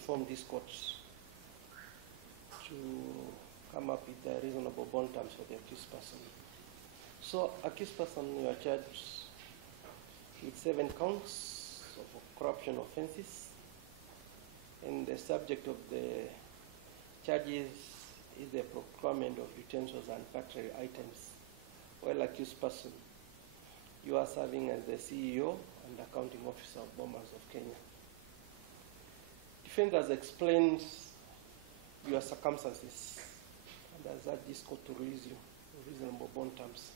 informed this court to come up with the reasonable bond terms for the accused person. So, accused person, you are charged with 7 counts of corruption offenses, and the subject of the charges is the procurement of utensils and cutlery items. Well, accused person, you are serving as the CEO and accounting officer of Bombers of Kenya. Defenders explained your circumstances and has urged this court to release you on reasonable bond terms.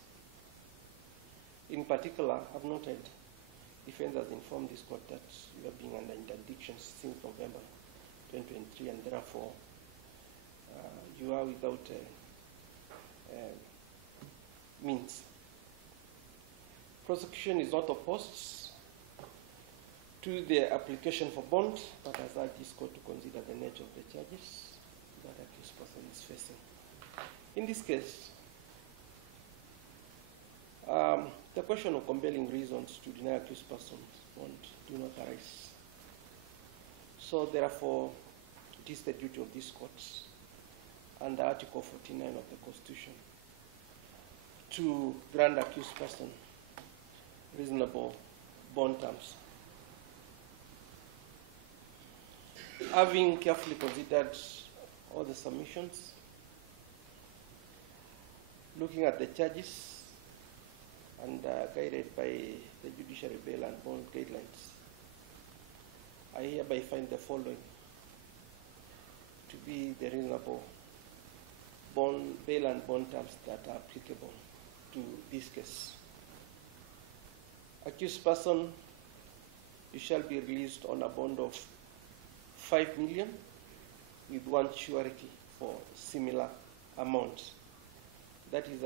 In particular, I've noted defenders informed this court that you are being under interdiction since November 2023, and therefore you are without means. Prosecution is not opposed to the application for bond, but has urged this court to consider the nature of the charges that the accused person is facing. In this case, the question of compelling reasons to deny accused persons bond do not arise. So therefore, it is the duty of this court under Article 49 of the Constitution to grant accused person reasonable bond terms. Having carefully considered all the submissions, looking at the charges, and guided by the judiciary bail and bond guidelines, I hereby find the following to be the reasonable bail and bond terms that are applicable to this case. Accused person, you shall be released on a bond of 5 million with 1 surety for similar amount. That is,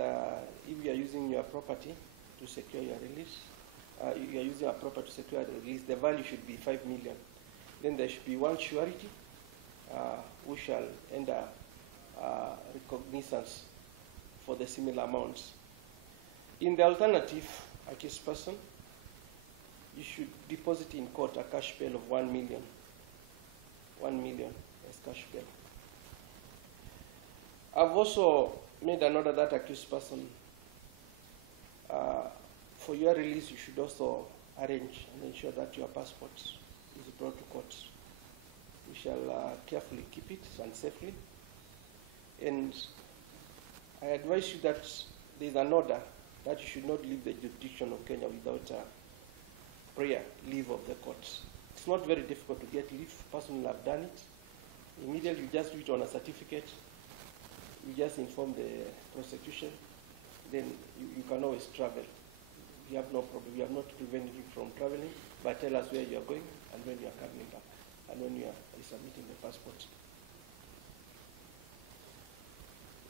if you are using your property to secure your release, you are using a property to secure the release, the value should be 5 million. Then there should be 1 surety, which shall enter recognizance for the similar amounts. In the alternative, accused person, you should deposit in court a cash bail of 1 million. 1 million as cash bail. I've also made an order that accused person, for your release, you should also arrange and ensure that your passport is brought to court. We shall carefully keep it and safely. And I advise you that there is an order that you should not leave the jurisdiction of Kenya without prior leave of the court. It's not very difficult to get leave. Personally, I've done it. Immediately, you just reach on a certificate. You just inform the prosecution. Then you can always travel. You have no problem. We have not prevented you from traveling, but tell us where you are going and when you are coming back and when you are submitting the passport.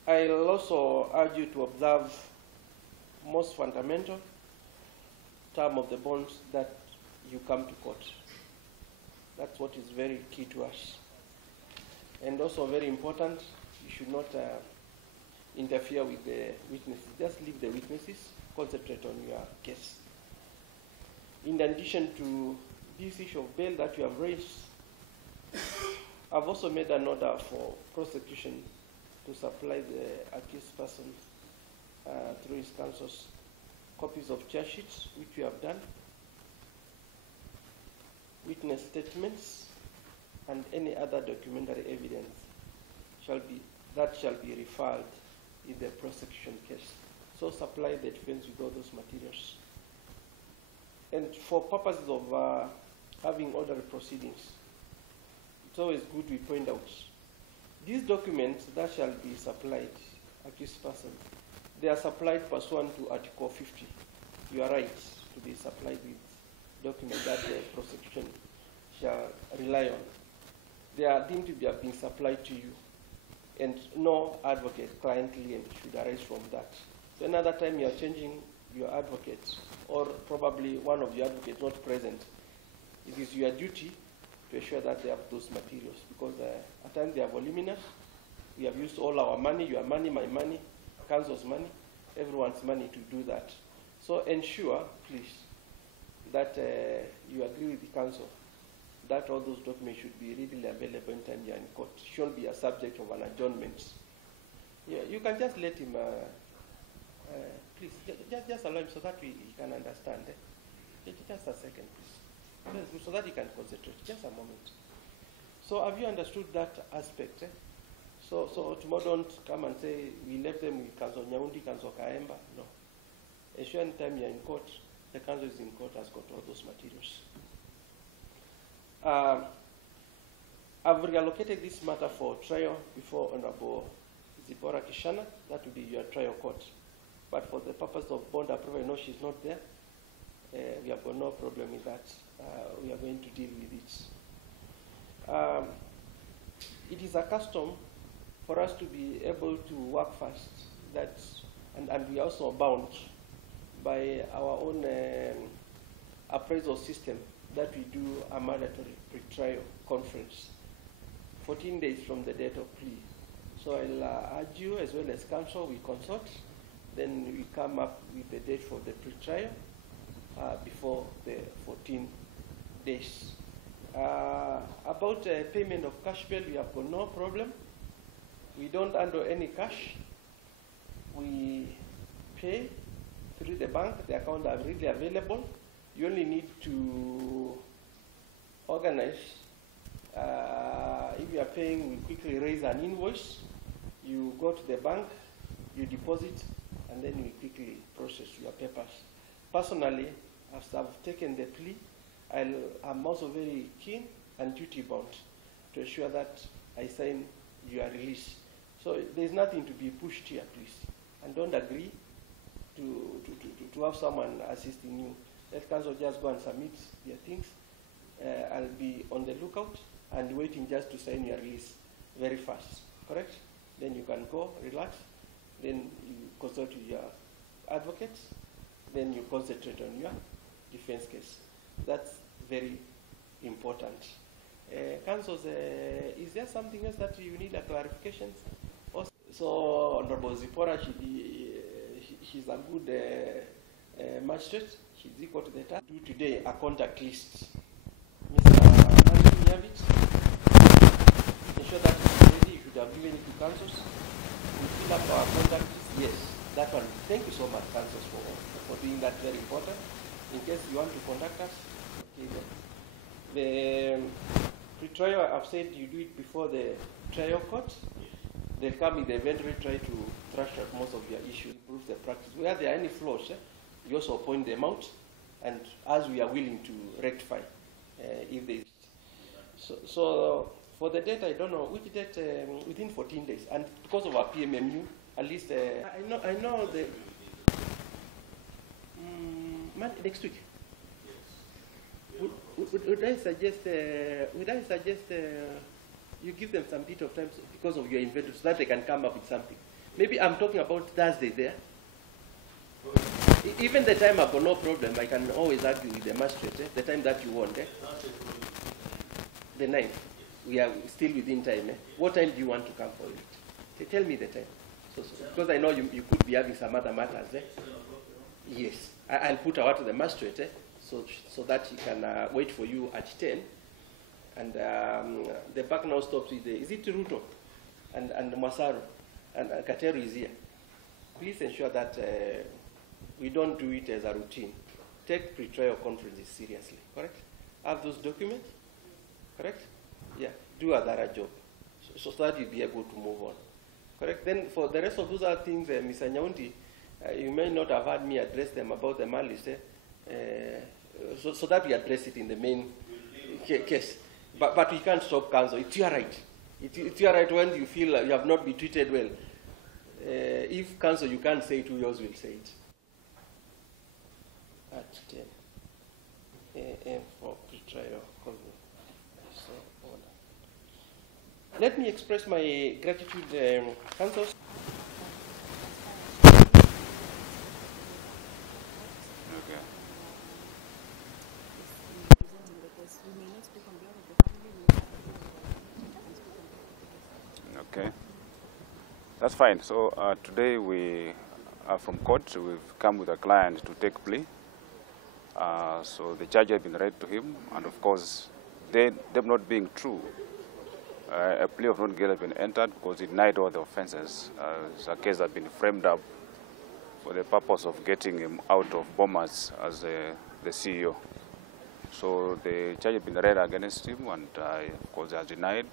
I'll also urge you to observe most fundamental term of the bonds that you come to court. That's what is very key to us. And also very important, you should not interfere with the witnesses. Just leave the witnesses, concentrate on your case. In addition to this issue of bail that you have raised, I've also made an order for prosecution to supply the accused persons through his counsels copies of charge sheets, which we have done, witness statements, and any other documentary evidence that shall be referred in the prosecution case. So supply the defense with all those materials. And for purposes of having orderly proceedings, it's always good we point out these documents that shall be supplied, accused person, they are supplied pursuant to Article 50. You are right to be supplied with documents that the prosecution shall rely on. They are deemed to be being supplied to you, and no advocate client lien should arise from that. So another time you are changing your advocate, or probably one of your advocates not present, it is your duty to ensure that they have those materials, because at times they are voluminous. We have used all our money, your money, my money, council's money, everyone's money to do that. So ensure, please, that you agree with the council that all those documents should be readily available anytime you're in court. It shouldn't be a subject of an adjournment. Yeah, you can just let him, please, just allow him so that he can understand. Just a second, please. So that he can concentrate. Just a moment. So have you understood that aspect? So tomorrow don't come and say, we left them with Council Nyaundi, Council Kaemba. No. Ensure anytime you're in court, the council is in court, has got all those materials. I've reallocated this matter for trial before Honorable Zipporah Kishana. That will be your trial court. But for the purpose of bond approval, I know she's not there. We have got no problem with that. We are going to deal with it. It is a custom for us to be able to work fast. And we are also bound by our own appraisal system that we do a mandatory pre-trial conference 14 days from the date of plea. So I'll urge you as well as counsel, we consult, then we come up with the date for the pre-trial before the 14 days. About payment of cash bail, we have got no problem. We don't handle any cash. We pay through the bank. The accounts are really available. You only need to organize. If you are paying, we quickly raise an invoice. You go to the bank, you deposit, and then we quickly process your papers. Personally, after I've taken the plea, I'm also very keen and duty-bound to ensure that I sign your release. So there's nothing to be pushed here, please. And don't agree to have someone assisting you. Let council just go and submit their things. I'll be on the lookout and waiting just to sign your release very fast, correct? Then you can go, relax. Then you consult with your advocates. Then you concentrate on your defense case. That's very important. Councils, is there something else that you need a clarification? So Honorable Zipporah, she's a good magistrate. She's equal to the task. Do today a contact list. Mr. Nancy, you have it? Ensure that it's ready. You should have given it to councils. We fill up our contact list. Yes, that one. Thank you so much, councils, for doing that. Very important. In case you want to contact us, okay, the pre-trial, I've said you do it before the trial court. They'll come in the eventually try to thrash out most of your issues, improve the practice. Where there are any flaws, you also point them out, and as we are willing to rectify if they exist. So for the date, I don't know which date, within 14 days, and because of our PMMU, at least I know the next week. Would I suggest you give them some bit of time because of your inventory so that they can come up with something? Maybe I'm talking about Thursday there. Even the time I've got no problem, I can always argue with the magistrate, the time that you want. The 9th. We are still within time. What time do you want to come for it? Tell me the time. So, because I know you could be having some other matters. Yes. I'll put out to the magistrate so that he can wait for you at 10. And the back now stops with is it Ruto and Masaru and Kateru is here. Please ensure that we don't do it as a routine. Take pre-trial conferences seriously, correct? Have those documents, correct? Yeah, do a thorough job so that you'll be able to move on, correct? Then for the rest of those other things, Mr. Nyaundi, you may not have heard me address them about the malice, so that we address it in the main case. But we can't stop counsel. It's your right. It's your right when you feel you have not been treated well. If counsel you can't say it, who else will say it? At 10 a.m. for pre-trial conference. So, let me express my gratitude, counsel. Okay, that's fine. So today we are from court. We've come with a client to take plea. So the charge has been read to him, and of course them not being true, a plea of not guilty has been entered because it denied all the offences. A case has been framed up for the purpose of getting him out of Bomas as the CEO. So the charge has been read against him, and of course, he has denied.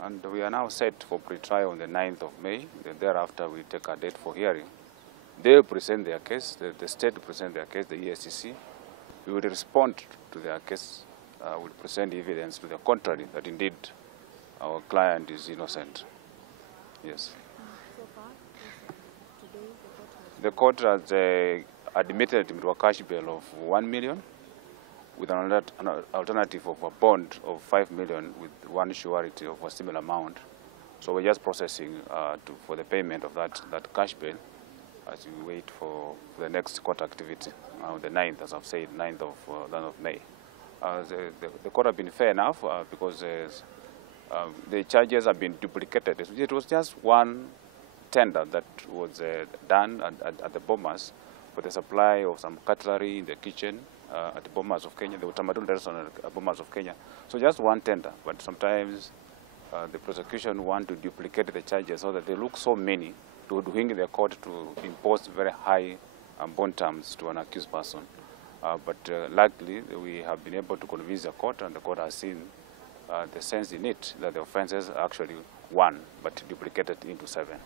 And we are now set for pre-trial on the 9th of May. Then thereafter, we take a date for hearing. They will present their case, the state will present their case, the ESCC. We will respond to their case, will present evidence to the contrary, that indeed our client is innocent. Yes. So far, today the court has admitted him to a cash bail of 1 million with an alternative of a bond of 5 million with one surety of a similar amount. So we're just processing for the payment of that cash bail as we wait for the next court activity on the 9th, as I've said, 9th of May. The court has been fair enough because the charges have been duplicated. It was just one tender that was done at the Bomas for the supply of some cutlery in the kitchen at the Bomas of Kenya, the Utamaduni restaurant at Bomas of Kenya. So just one tender, but sometimes the prosecution want to duplicate the charges so that they look so many to doing the court to impose very high bond terms to an accused person. But luckily, we have been able to convince the court, and the court has seen the sense in it that the offences are actually one, but duplicated into 7.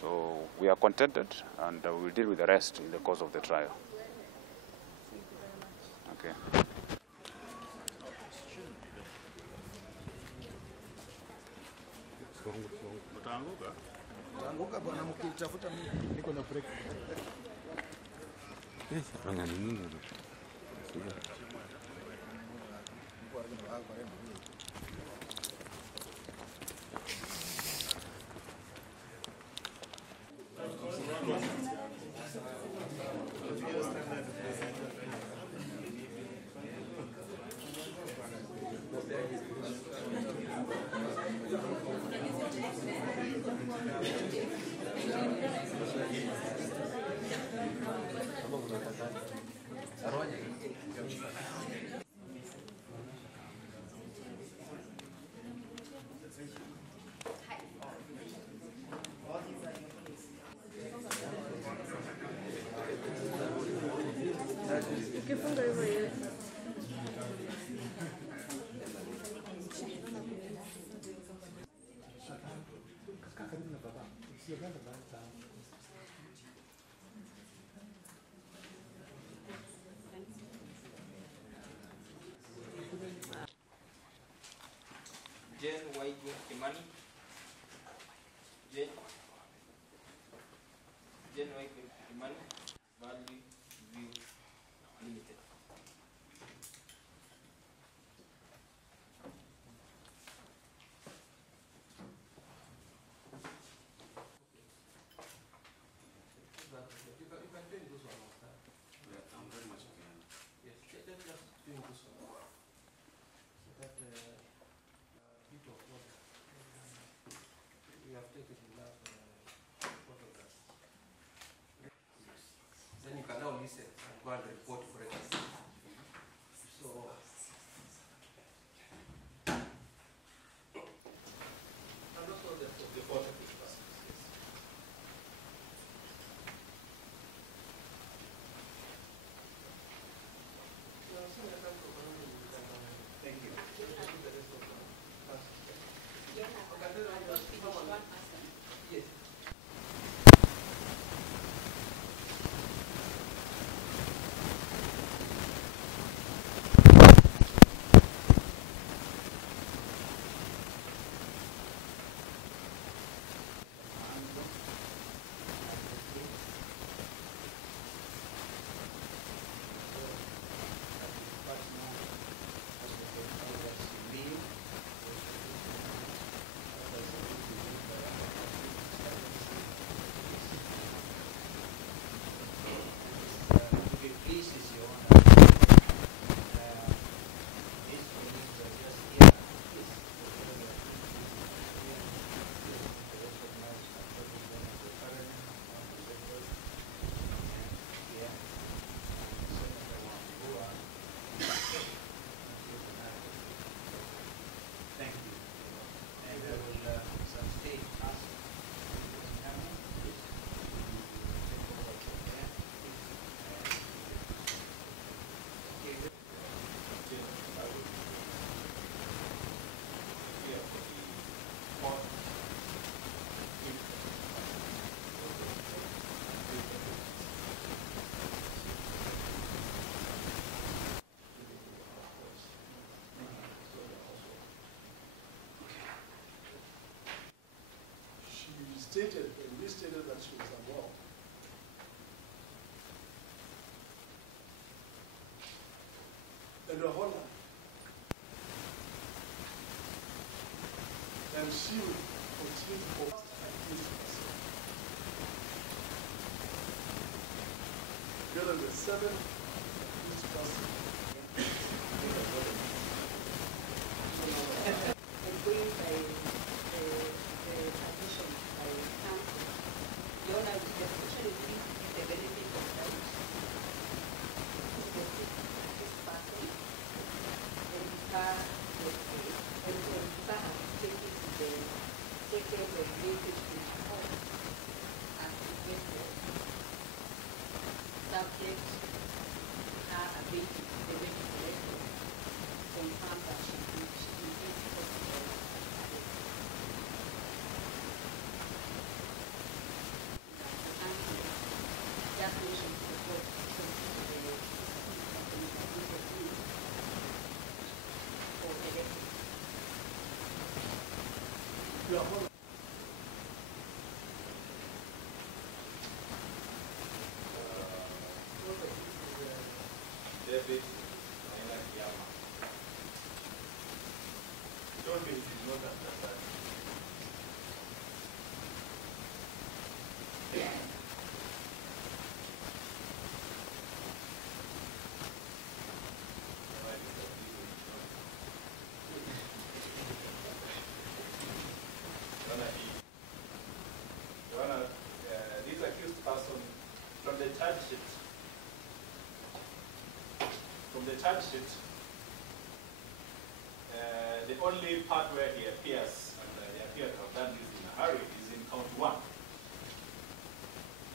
So we are contented, and we will deal with the rest in the course of the trial. thank you very much. Okay. Utaanguka bwana, mkitafuta mimi niko na break. Ranga ni nini? Ukifunga hivyo hiyo. Jane Waigu Kimani. Jane Waigu Kimani. Value View Limited. You can doing this one more time. Yeah, I'm very much okay. Yes, let us doing this one. So that people of water. We have taken enough photographs. Then you can now listen and go and report for it. So and also the photo pictures. Thank you. Yes. stated, and we stated that she was unwell. And the whole life. And she would continue to focus against us. Together with 7 accused persons. And going by the admission by council, the owner of the petition will give the benefit of doubt to the accused person, and refer the case, and refer her to take it to the second regulated in her home as the witness, subject her ability to the medical record, confirm that she indeed hospital. Just mentioned to the court to the company that we will use for electric. David Maina Kiyama. Told me he did not understand. This accused person from the charge sheet. From the charge sheet, the only part where he appears, and they appear to have done this in a hurry, is in count 1.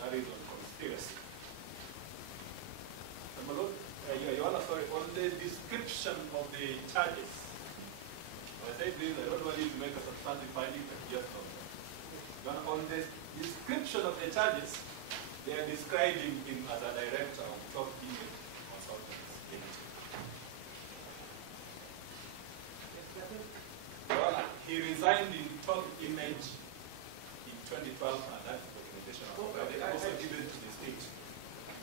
That is on conspiracy. Your Honor, sorry, on the description of the charges, I said this, I don't want you to make a substantive finding, but just on the description of the charges, they are describing him as a director of top image consultants. He resigned in top image in 2012, and that documentation was provided, also given to the state.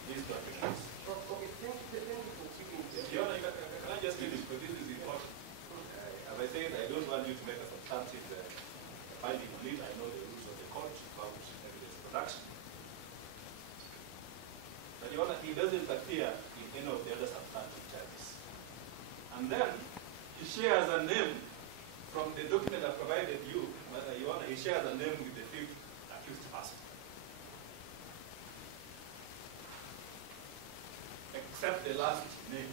These documents. Okay, thank you for speaking. Your Honor, can I just finish? Because this is important. As I said, I don't want you to make a substantive finding on it. I know the rules of the court about evidence production. But Your Honor, he doesn't appear in any of the other substantive charges. And then he shares a name from the document I provided you. Your Honor, he shares a name with the 5th accused person. Except the last name.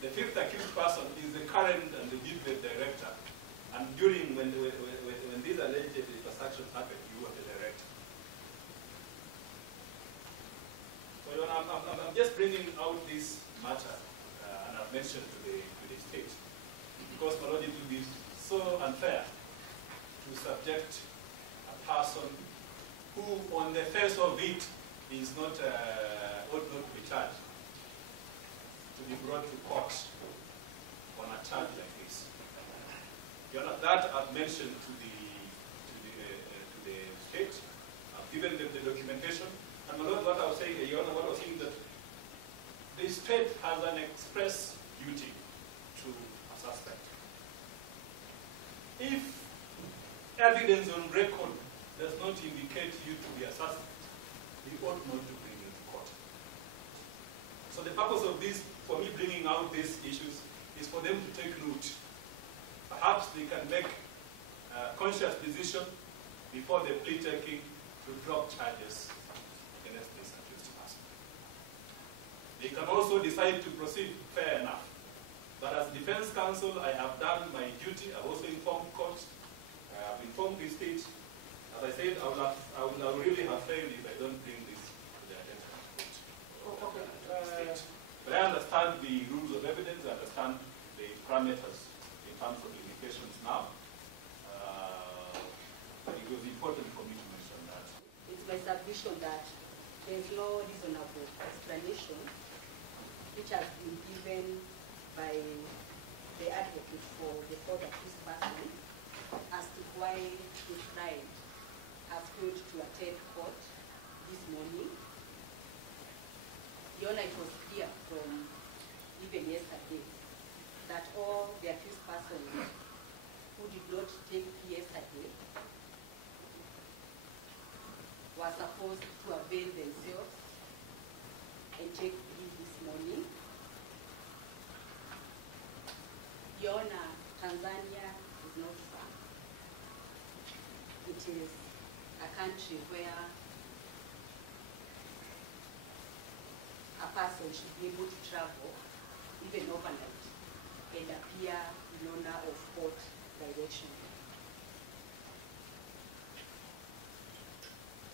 The 5th accused person is the current and the legal director. And during when these alleged transactions happened, you were the director. So Your Honor, I'm just bringing out this matter, and I've mentioned to the state, because my Lord, it will be so unfair to subject a person who, on the face of it, is not ought not to be charged, to be brought to court on a charge like this. Your Honor, that I've mentioned to the state. I've given them the documentation. And my Lord, what I was saying, Your Honor, what I was saying that the state has an express duty to a suspect. If evidence on record does not indicate you to be a suspect, you ought not to bring it to court. So the purpose of this, for me bringing out these issues, is for them to take note. Perhaps they can make a conscious decision before the plea taking to drop charges against this accused person. They can also decide to proceed fair enough. But as defense counsel, I have done my duty. I've also informed courts. I've informed the state. As I said, I will really have failed if I don't bring this to the attention of the court. Okay. But I understand the rules of evidence. I understand the parameters in terms of limitations now. But it was important for me to mention that. It's my submission that there is no reasonable explanation which has been given by the the advocate for the third accused person as to why his client has failed to attend court this morning. Your Honor, it was clear from even yesterday that all the accused persons who did not take plea yesterday were supposed to avail themselves and take plea this morning. Your Honor, Tanzania is not far. It is a country where a person should be able to travel even overnight and appear in honor of court direction.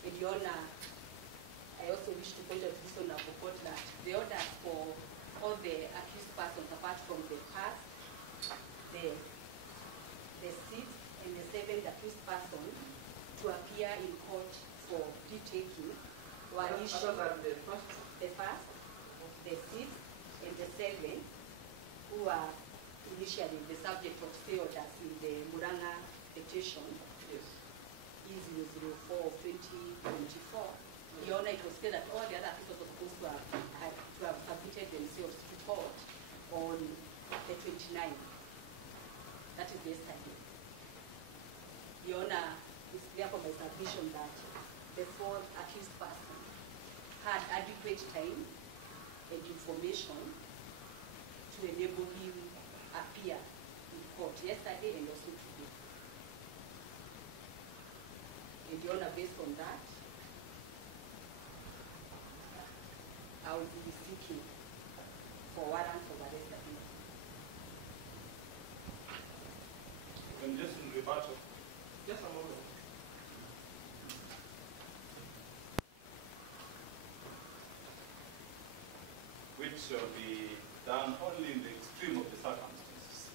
And Your Honor, I also wish to point out to this honorable court that the order for all the accused persons, apart from the past, the sixth and the seventh accused person to appear in court for plea taking were issued. The first, the sixth, and the seventh, who are initially the subject of stay orders in the Muranga petition, Yes. E004 of 2024. Your Honor, it was said that all the other officers were supposed to have submitted themselves to court on the 29th. That is yesterday. Your Honor, it's clear from my submission that the fourth accused person had adequate time and information to enable him appear in court yesterday and also today. And Your Honor, based on that, I will be seeking for warrant of arrest. And just in rebuttal, Just a moment. which shall be done only in the extreme of the circumstances.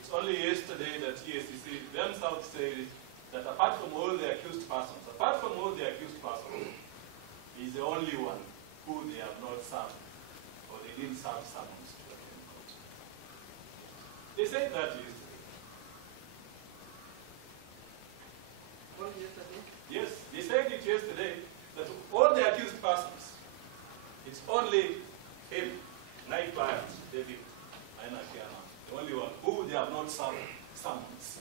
It's only yesterday that ESCC themselves said that apart from all the accused persons, he's the only one who they have not served, or they didn't serve summons to attend court. They said that yesterday. Only yesterday? Yes, they said it yesterday that all the accused persons, it's only him, my client, David Aina Kiana, the only one who they have not served summons.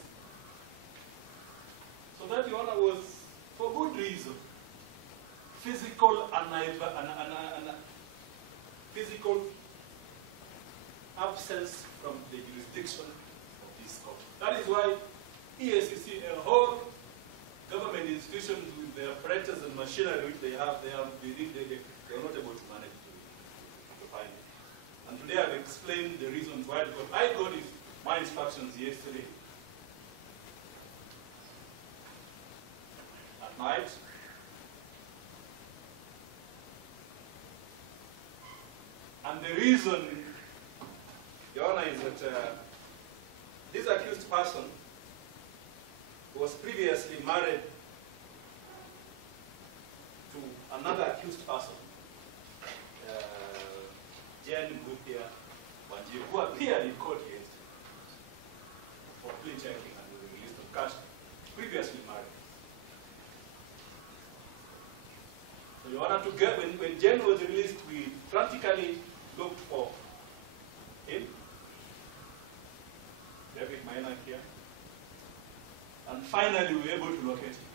So that, Your Honor, was for good reason. Physical physical absence from the jurisdiction of this court. That is why ESCC and whole government institutions with the apparatus and machinery which they are not able to manage to find it. And today I've explained the reasons why, because I got my instructions yesterday at night. And the reason, Your Honor, is that this accused person was previously married to another accused person, Jen Gupia Mwangi, who appeared in court yesterday for plea checking and the release of cash, previously married. So, Your Honor, when Jen was released, we frantically looked for him, David Maina here, and finally we were able to locate him.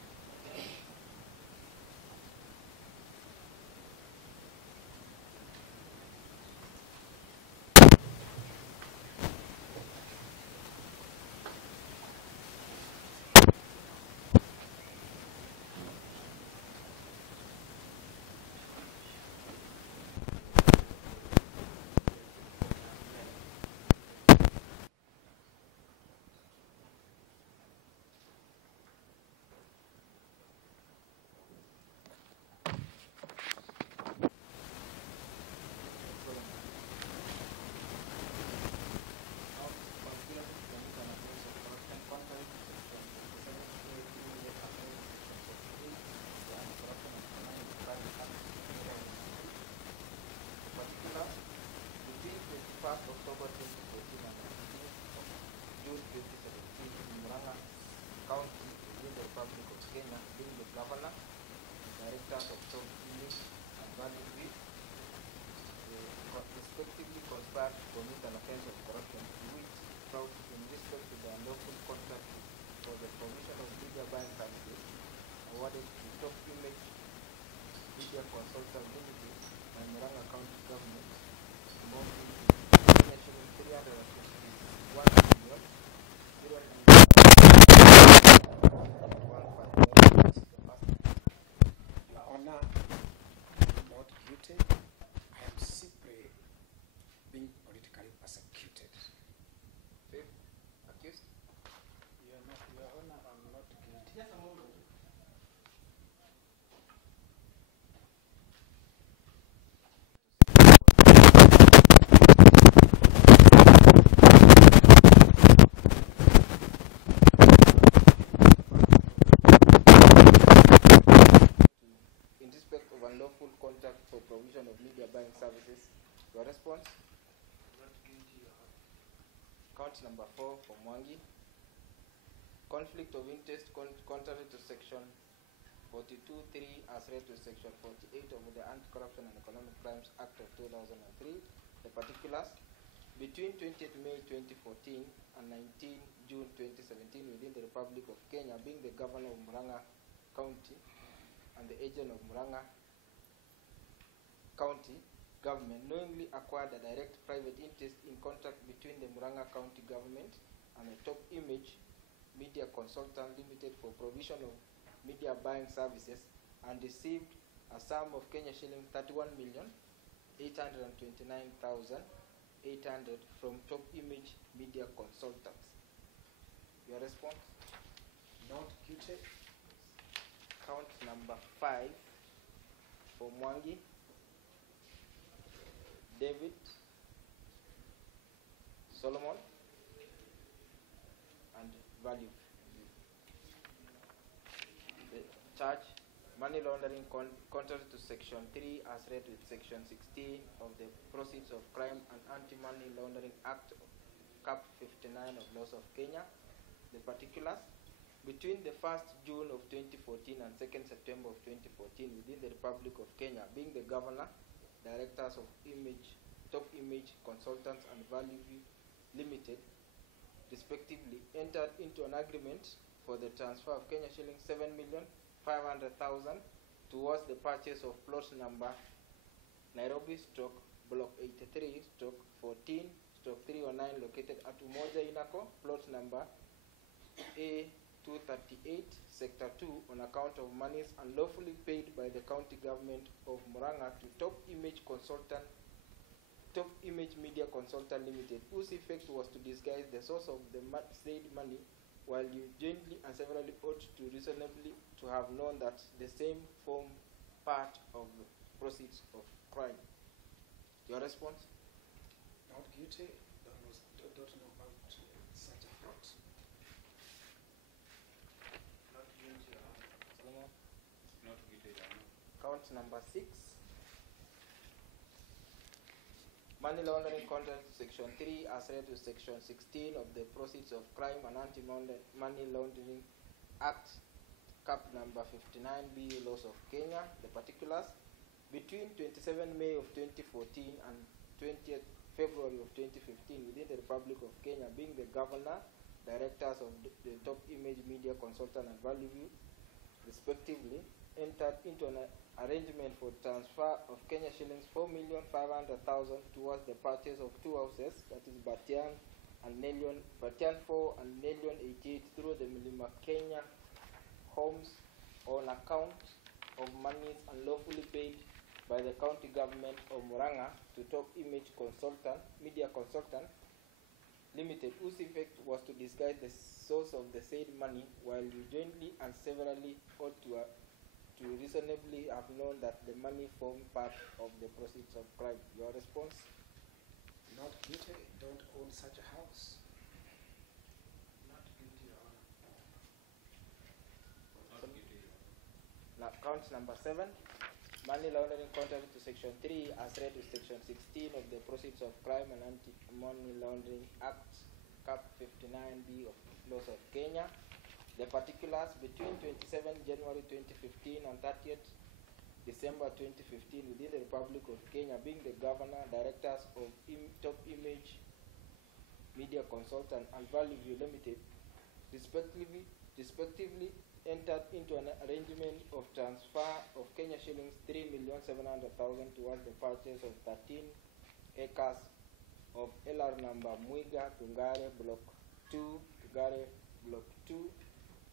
Kenya, being the governor, directors of top image and value grid, respectively conspired to commit an offense of corruption, to which fraud in respect to the unlawful contract for the provision of media buying services awarded to top image media consultant limited by Murang'a County government, amounting to national 351 million 091. Your Honor, not guilty. I am simply being politically persecuted. Fifth, accused. Your Honor, I'm not guilty. Just a moment. In respect of unlawful contract for provision of media buying services, your response? Not guilty, Your Honor. Count number 4 for Mwangi. Conflict of interest contrary to section 42(3) as read to section 48 of the Anti-Corruption and Economic Crimes Act of 2003. The particulars: between 20th May 2014 and 19 June 2017 within the Republic of Kenya, being the governor of Murang'a County and the agent of Murang'a County government knowingly acquired a direct private interest in contract between the Murang'a County government and the Top Image Media Consultant Limited for provision of media buying services, and received a sum of Kenya shilling 31,829,800 from Top Image Media Consultants. Your response? Not guilty. Count number 5 for Mwangi, David, Solomon, and Value. The charge: money laundering contrary to section 3 as read with section 16 of the Proceeds of Crime and Anti-Money Laundering Act Cap 59 of Laws of Kenya. The particulars: between the 1st June of 2014 and 2nd September of 2014 within the Republic of Kenya, being the governor, directors of Top Image Consultants and Value Limited, respectively, entered into an agreement for the transfer of Kenya shilling 7,500,000 towards the purchase of plot number Nairobi block 83/14/309 located at Umoja Inako, plot number A238 sector 2 on account of monies unlawfully paid by the county government of Murang'a to Top Image Media Consultant Limited, whose effect was to disguise the source of the said money, while you jointly and severally ought to reasonably to have known that the same form part of the proceeds of crime. Your response? Not guilty. Don't know about such a fraud. Not guilty, Your Honor. Solomon? Not guilty, Your Honor. Count number 6. Money laundering contrary to section 3 as read to section 16 of the Proceeds of Crime and Anti-Money Laundering Act, Cap number 59B, Laws of Kenya. The particulars: between 27 May of 2014 and 20th February of 2015 within the Republic of Kenya, being the governor, directors of the Top Image Media Consultant and Value, respectively, entered into an arrangement for transfer of Kenya shillings 4,500,000 towards the purchase of two houses, that is Batian 4 and Nelion 88, through the Milima Kenya Homes on account of monies unlawfully paid by the county government of Murang'a to Top Image Media Consultant Limited, whose effect was to disguise the source of the said money, while you jointly and severally ought to reasonably have known that the money formed part of the proceeds of crime. Your response? Not guilty. Don't own such a house. Not guilty, Your Honor. Not guilty, Your Honor. Now, count number 7. Money laundering contrary to section 3 as read with section 16 of the Proceeds of Crime and Anti-Money Laundering Act, Cap 59B of Laws of Kenya. The particulars between 27 January 2015 and 30th December 2015 within the Republic of Kenya, being the governor, directors of Top Image Media Consultant and Value View Limited, respectively entered into an arrangement of transfer of Kenya shillings 3,700,000 towards the purchase of 13 acres of LR number Mwiga Tungare Block 2, Tungare Block 2,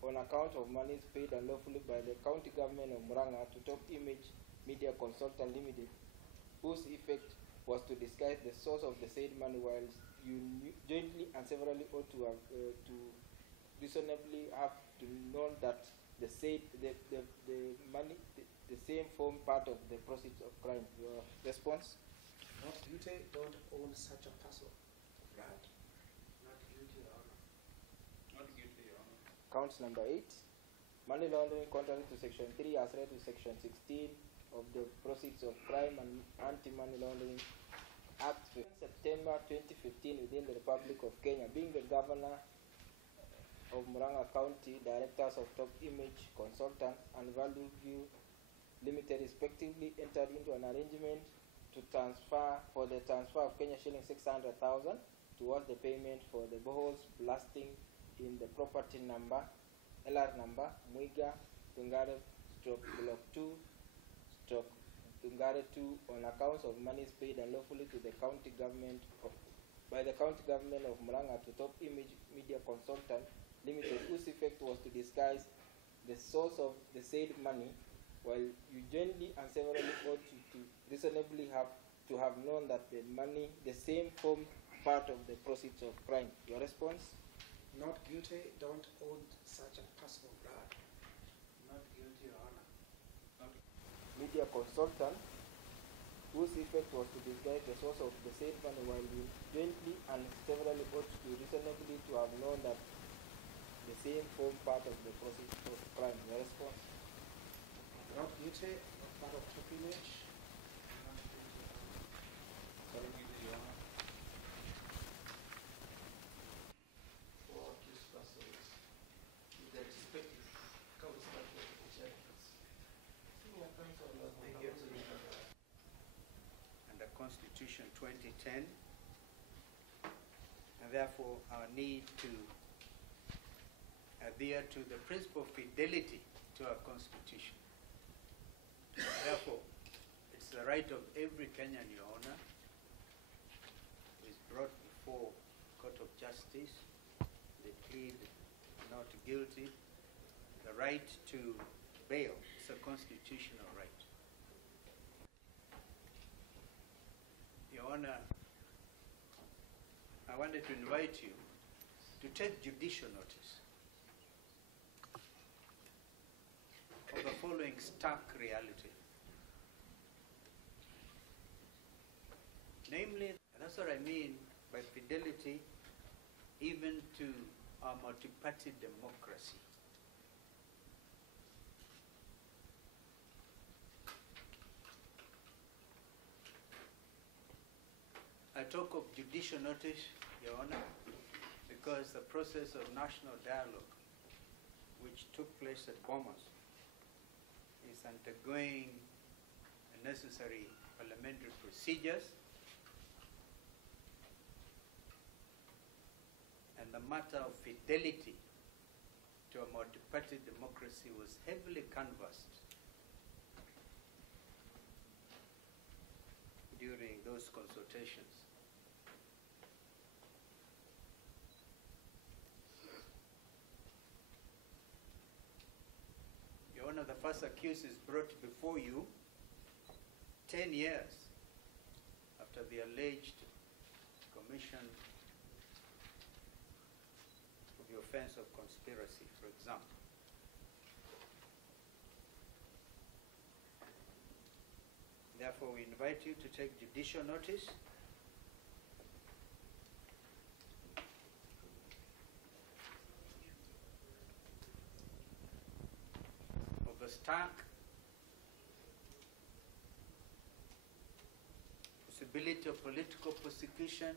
on account of monies paid unlawfully by the county government of Murang'a to Top Image Media Consultant Limited, whose effect was to disguise the source of the said money, whilst you jointly and severally ought to have to reasonably have to know that the said the money the same form part of the proceeds of crime. Your response? Not guilty, don't own such a parcel. Right. Not guilty, Your Honor. Not guilty, Your Honor. Counts number 8. Money laundering contrary to Section 3 as read to Section 16 of the Proceeds of Crime and Anti-Money Laundering Act 15 September 2015 within the Republic of Kenya, being the governor of Murang'a County, directors of Top Image Consultant and Value View Limited respectively entered into an arrangement to transfer of Kenya shilling 600,000 towards the payment for the boreholes blasting in the property number LR number Mwiga Tungare Block 2 Tungare 2 on accounts of monies paid unlawfully to the county government by the county government of Murang'a to Top Image Media Consultant Limited, whose effect was to disguise the source of the said money, while you jointly and severally ought to reasonably have to have known that the money, the same form part of the proceeds of crime. Your response? Not guilty, don't own such a parcel. Right. Not guilty, Your Honor. Media Consultant, whose effect was to disguise the source of the said money, while you jointly and severally ought to reasonably to have known that the same form part of the proceeds of crime. Your response? Not guilty, not part of Top Image. Not guilty, Your Honor. For these parcels, with the respective council chambers. Senior counsel was under Constitution 2010, and therefore our need to adhere to the principle of fidelity to our Constitution. Therefore, it's the right of every Kenyan, Your Honor, who is brought before court of justice, they plead not guilty, the right to bail. It's a constitutional right. Your Honor, I wanted to invite you to take judicial notice of the following stark reality. Namely, that's what I mean by fidelity even to our multi-party democracy. I talk of judicial notice, Your Honor, because the process of national dialogue, which took place at Bomas, is undergoing necessary parliamentary procedures, and the matter of fidelity to a multi-party democracy was heavily canvassed during those consultations. Your Honor, the first accused is brought before you 10 years after the alleged commission of the offense of conspiracy, for example. Therefore, we invite you to take judicial notice of the stark possibility of political persecution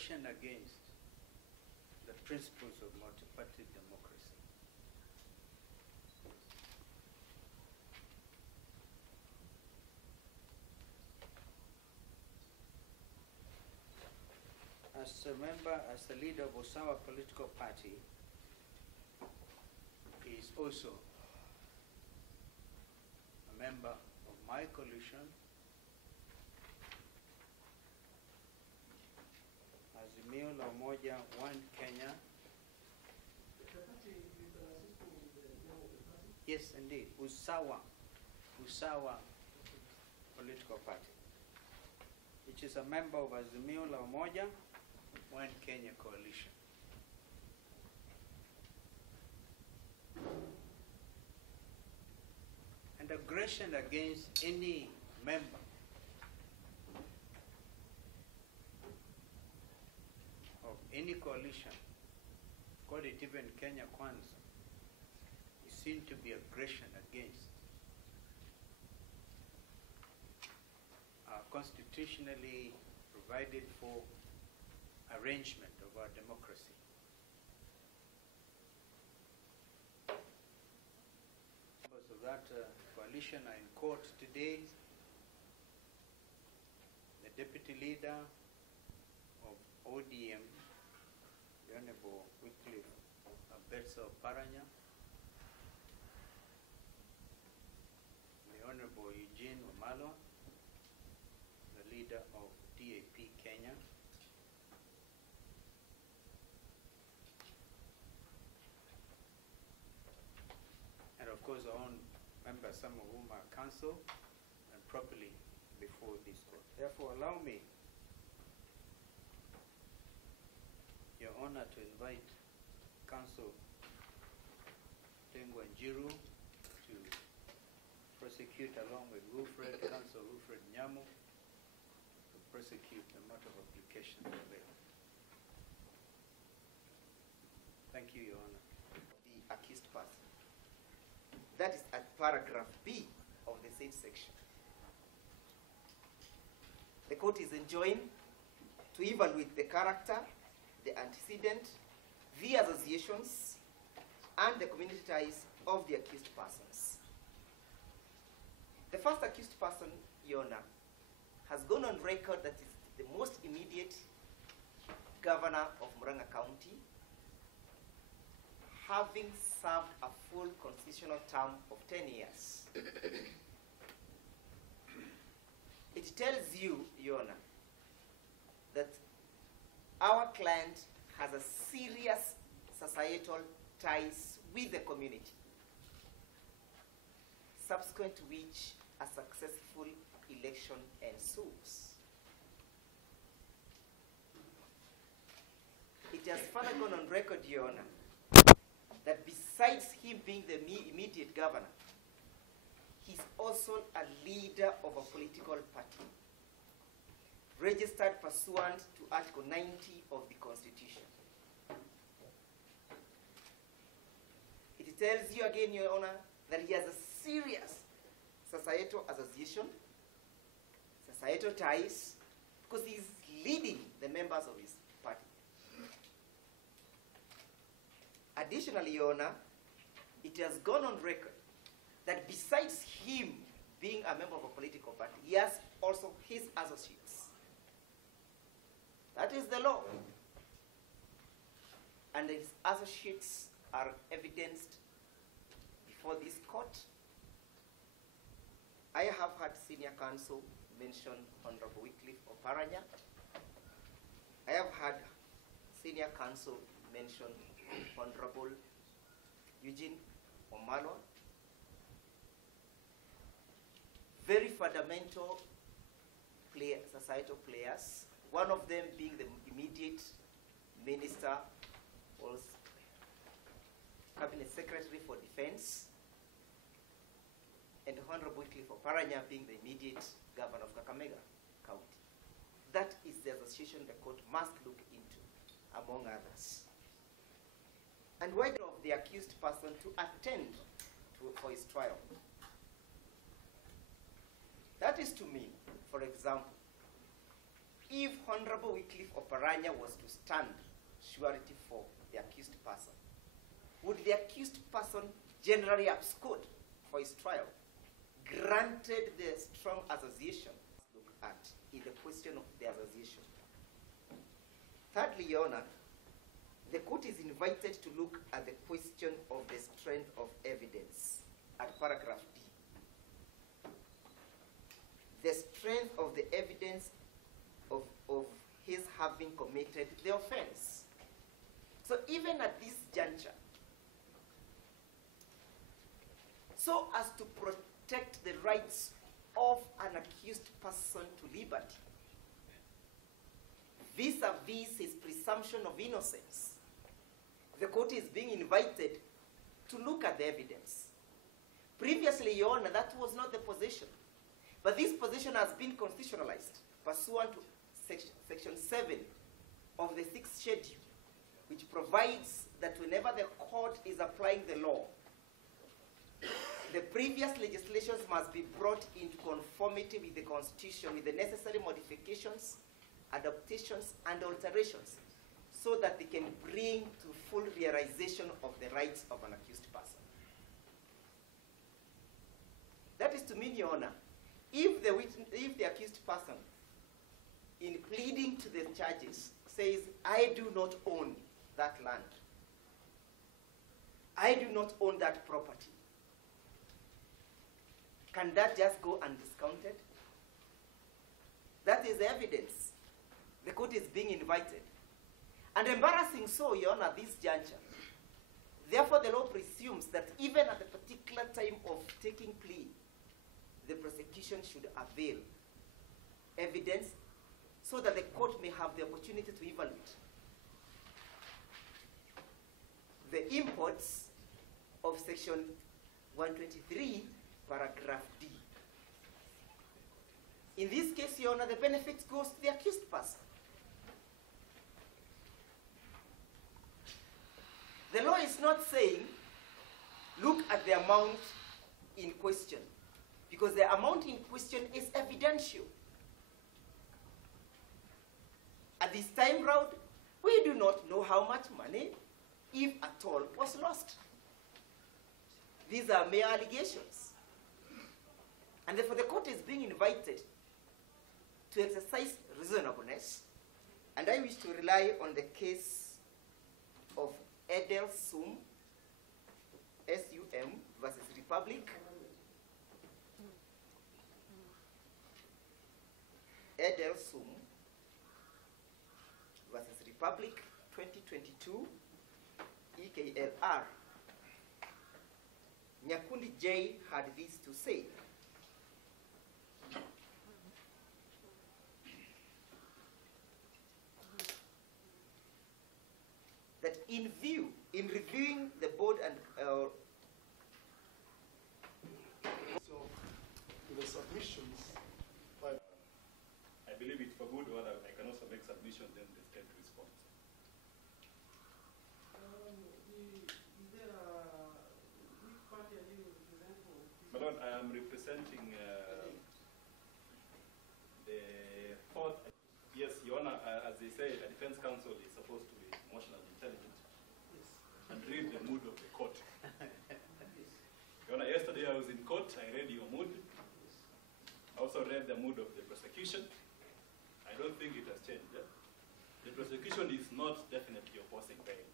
aggression against the principles of multi-party democracy. As a member, as the leader of Osawa political party, he is also a member of my coalition, Azimio la Umoja, One Kenya. Yes, indeed, Usawa political party, which is a member of Azimio la Umoja, One Kenya coalition. And aggression against any member of any coalition, call it even Kenya Kwanza, is seen to be aggression against our constitutionally provided for arrangement of our democracy. Members of that coalition are in court today. The deputy leader of ODM, the Honorable Wycliffe Paranya, the Honorable Eugene Wamalwa, the leader of DAP Kenya, and of course our own members, some of whom are counsel and properly before this court. Therefore, allow me, Your Honor, to invite Counsel Tengwa Njiru to prosecute along with Counsel Wilfred Nyamu, to prosecute the matter of application of bail. Thank you, Your Honor. The accused person. That is at paragraph B of the said section. The court is enjoined to evaluate the character, the antecedent, the associations, and the community ties of the accused persons. The first accused person, Your Honor, has gone on record that is the most immediate governor of Murang'a County, having served a full constitutional term of 10 years. It tells you, Your Honor, that our client has a serious societal ties with the community, subsequent to which a successful election ensues. It has further gone on record, Your Honor, that besides him being the immediate governor, he's also a leader of a political party, registered pursuant to Article 90 of the Constitution. It tells you again, Your Honor, that he has a serious societal association, societal ties, because he's leading the members of his party. Additionally, Your Honor, it has gone on record that besides him being a member of a political party, he has also his associates. That is the law. And his associates are evidenced before this court. I have had senior counsel mention Honorable Wycliffe Oparanya. I have had senior counsel mention Honorable Eugene Wamalwa. Very fundamental societal players, one of them being the immediate minister, was Cabinet Secretary for Defense, and Honorable Wycliffe Oparanya being the immediate governor of Kakamega County. That is the association the court must look into, among others. And whether of the accused person to attend for his trial. That is to mean, for example, if Honorable Wycliffe Oparanya was to stand surety for the accused person, would the accused person generally abscond for his trial, granted the strong association look at in the question of the association? Thirdly, Your Honor, the court is invited to look at the question of the strength of evidence at paragraph D. The strength of the evidence of his having committed the offense. So even at this juncture, so as to protect the rights of an accused person to liberty, vis-a-vis his presumption of innocence, the court is being invited to look at the evidence. Previously, Your Honor, that was not the position. But this position has been constitutionalized pursuant to section 7 of the 6th schedule, which provides that whenever the court is applying the law, the previous legislations must be brought into conformity with the Constitution with the necessary modifications, adaptations, and alterations so that they can bring to full realization of the rights of an accused person. That is to mean, Your Honor, if the accused person, in pleading to the charges, says, I do not own that land, I do not own that property, can that just go undiscounted? That is evidence. The court is being invited. And embarrassing so, Your Honor, this juncture. Therefore, the law presumes that even at the particular time of taking plea, the prosecution should avail evidence so that the court may have the opportunity to evaluate the imports of section 123, paragraph D. In this case, Your Honor, the benefit goes to the accused person. The law is not saying, look at the amount in question, because the amount in question is evidential. At this time round, we do not know how much money, if at all, was lost. These are mere allegations. And therefore the court is being invited to exercise reasonableness, and I wish to rely on the case of Edel Sum, S-U-M, versus Republic. Edel Sum versus Republic, 2022, EKLR. Nyakundi J had this to say. That in reviewing the board and so the submissions by I believe it for good order. I can also make submissions, then the state responds. Is there which party are you representing? My Lord, I am representing the fourth. Yes, Your Honor, as they say, a defense counsel is supposed to be emotionally intelligent and read the mood of the court. Your Honor, yesterday I was in court, I read your mood. I also read the mood of the prosecution. I don't think it has changed. Yeah? The prosecution is not definitely opposing bail.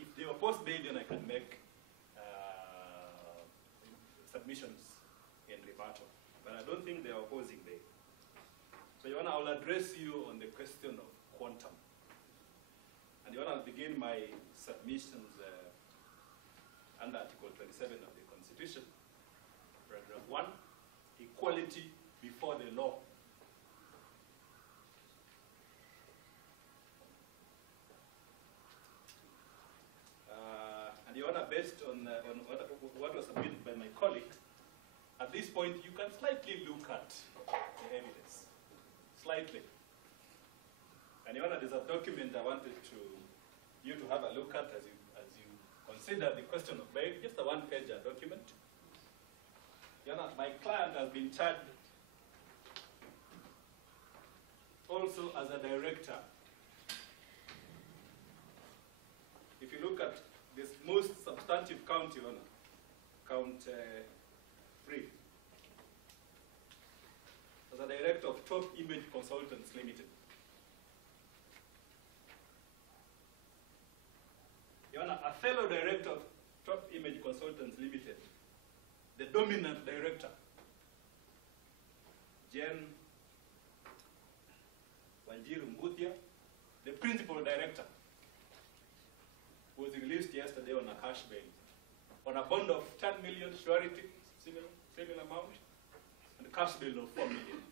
If they oppose bail, then I can make submissions in rebuttal. But I don't think they are opposing bail. So, Your Honor, I will address you on the question of quantum. And, Your Honor, I'll begin my submissions under Article 27 of the Constitution, Paragraph 1, equality before the law. And, Your Honor, based on what was submitted by my colleague, at this point, you can slightly look at the evidence. Slightly. And, Your Honor, there's a document I wanted you to have a look at as you consider the question of bail, just a one-page document. Your Honor, my client has been charged also as a director. If you look at this most substantive count, Your Honor, count 3, as a director of Top Image Consultants Limited. Your Honor, a fellow director of Top Image Consultants Limited, the dominant director, Jen Wanjiru Mbuthia, the principal director, was released yesterday on a cash bail, on a bond of 10 million surety, similar amount, and a cash bail of 4 million.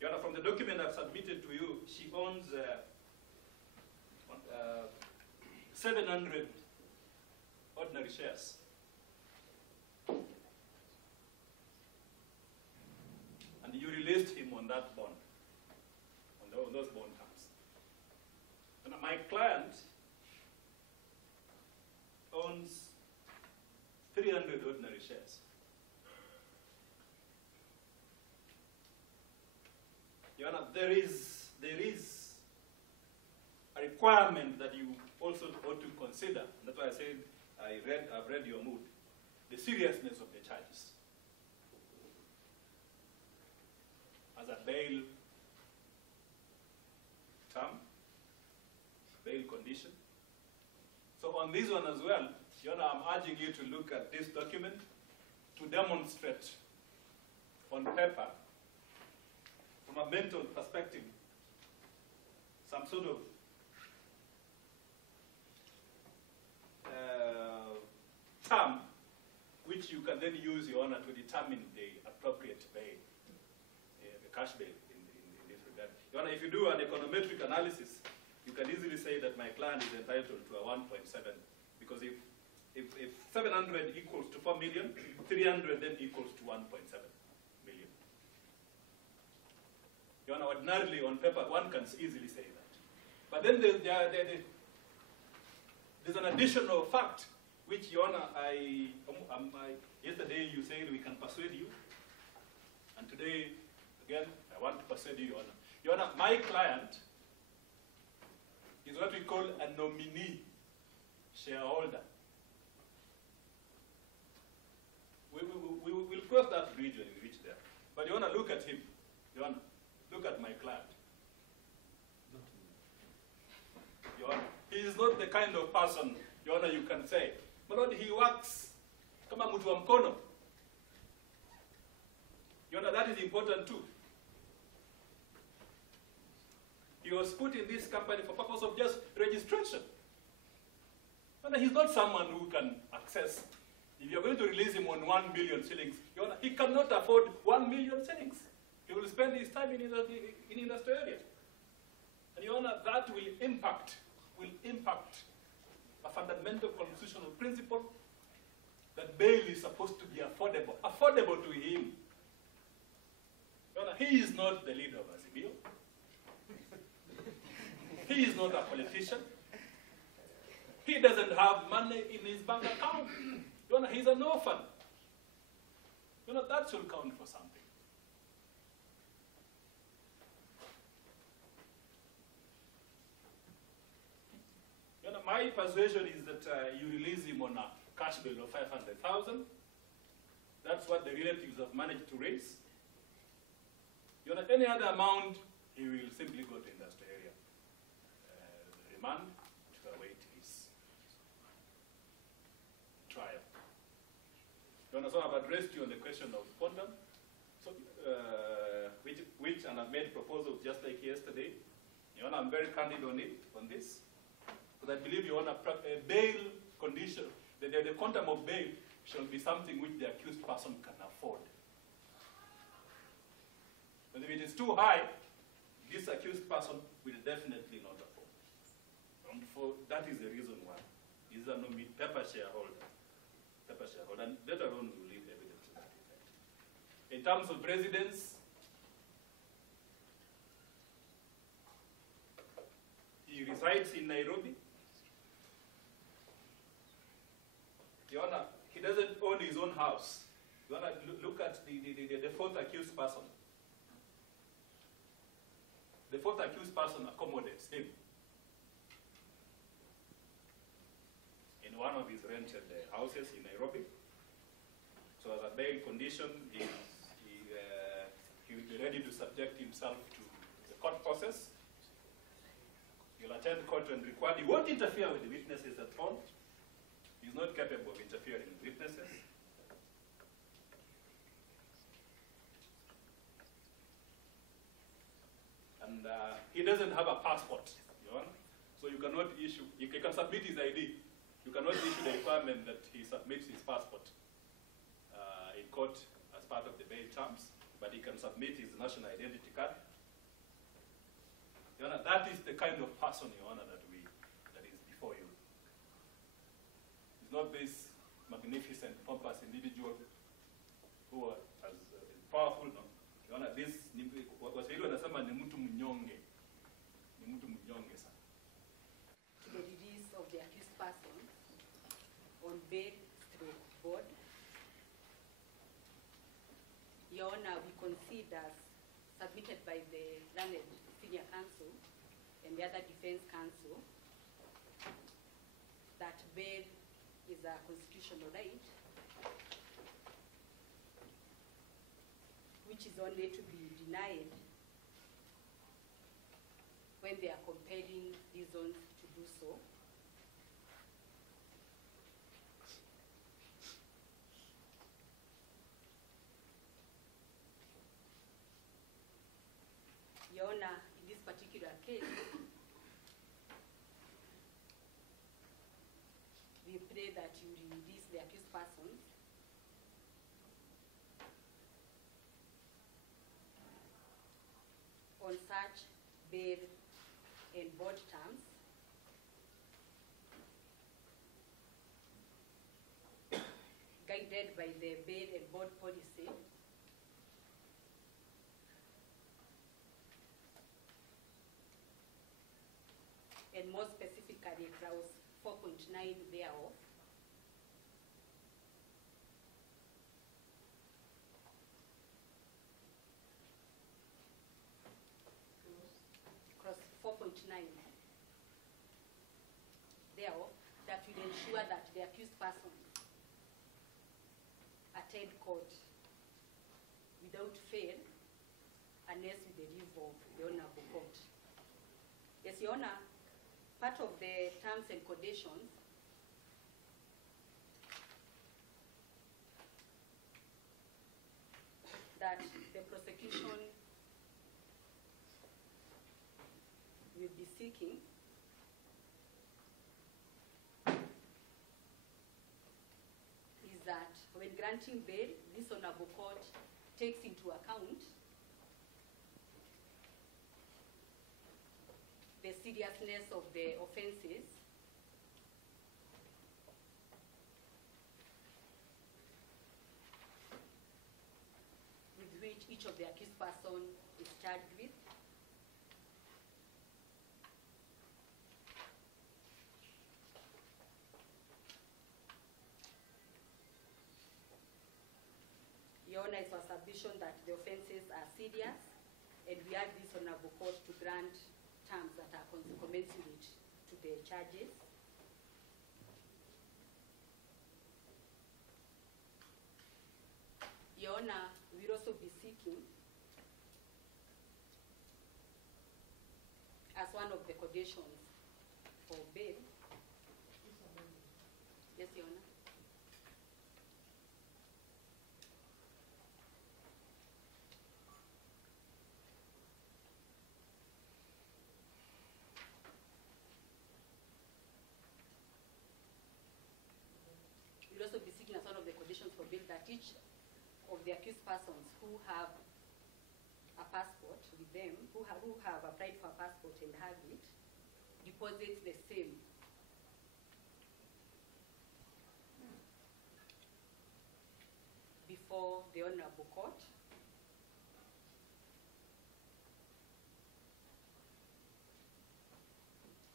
Your Honor, from the document I've submitted to you, she owns 700 ordinary shares. And you released him on that bond, on those bond terms. And my client owns 300 ordinary shares. Your Honor, there is a requirement that you also ought to consider. And that's why I said I've read your mood. The seriousness of the charges. As a bail term, bail condition. So on this one as well, Your Honor, I'm urging you to look at this document to demonstrate on paper, from a mental perspective, some sort of term which you can then use, Your Honor, to determine the appropriate bail, the cash bail in this regard. Your Honor, if you do an econometric analysis, you can easily say that my client is entitled to a 1.7, because if 700 equals to 4 million, 300 then equals to 1.7 million. Your Honor, ordinarily on paper, one can easily say that. But then there's an additional fact, which, Your Honor, yesterday you said we can persuade you, and today, again, I want to persuade you, Your Honor. Your Honor, my client is what we call a nominee shareholder. We'll cross that bridge when we reach there. But, Your Honor, look at him. Your Honor, look at my client. Your Honor, he is not the kind of person, Your Honor, you can say, my Lord, he works kama mtu wa mkono. Your Honor, that is important too. He was put in this company for purpose of just registration. Your Honor, he's not someone who can access. If you're going to release him on 1 million shillings, Your Honor, he cannot afford 1 million shillings. He will spend his time in industrial area. And Your Honor, that will impact a fundamental constitutional principle that bail is supposed to be affordable to him. Your Honor, he is not the leader of Azimio. He is not a politician. He doesn't have money in his bank account. Your Honor, he's an orphan. Your Honor, that should count for something. My persuasion is that you release him on a cash bill of 500,000. That's what the relatives have managed to raise. You know, any other amount, he will simply go to industrial area. Remand to await his trial. You understand? I've addressed you on the question of quantum, so, which and I've made proposals just like yesterday. You know, I'm very candid on it, on this. Because I believe you want a bail condition, the quantum of bail shall be something which the accused person can afford. But if it is too high, this accused person will definitely not afford. And that is the reason why. He's a paper shareholder. And later on we'll leave evidence to that effect. In terms of residence, he resides in Nairobi. Your Honor, he doesn't house. You want to look at the fourth accused person. The fourth accused person accommodates him in one of his rented houses in Nairobi. So as a bail condition, he will be ready to subject himself to the court process. He'll attend court when required. He won't interfere with the witnesses at all. He's not capable of interfering with witnesses. And he doesn't have a passport, Your Honor. So you cannot issue, he can submit his ID. You cannot issue the requirement that he submits his passport in court as part of the bail terms, but he can submit his national identity card. Your Honor, that is the kind of person, Your Honor, that is before you. It's not this magnificent, pompous individual who is powerful, no. Your Honor, this, Waswahili wanasema ni mtu mnyonge. Ni mtu mnyonge sana. To the release of the accused person on bail through board, Your Honor, we consider submitted by the learned senior counsel and the other defense counsel that bail is a constitutional right which is only to be denied when there are compelling reasons to do so. Your Honor, in this particular case, we pray that you release the accused person on such bail and board terms guided by the bail and board policy and more specifically clause 4.9 thereof, clause 4.9 thereof, that will ensure that the accused person attend court without fail unless with the leave of the Honorable Court. Yes, Your Honor, part of the terms and conditions that the prosecution will be seeking is that when granting bail, this Honorable Court takes into account the seriousness of the offenses with which each of the accused person is charged with. Your Honor, it's our submission that the offenses are serious, and we urge this Honorable Court to grant terms that are commensurate to the charges. Your Honor, we'll also be seeking, as one of the conditions for bail. Yes, Your Honor. We'll also be seeking as one of the conditions for bail that each of the accused persons who have a passport with them, who have applied for a passport and have it, deposits the same before the Honorable Court.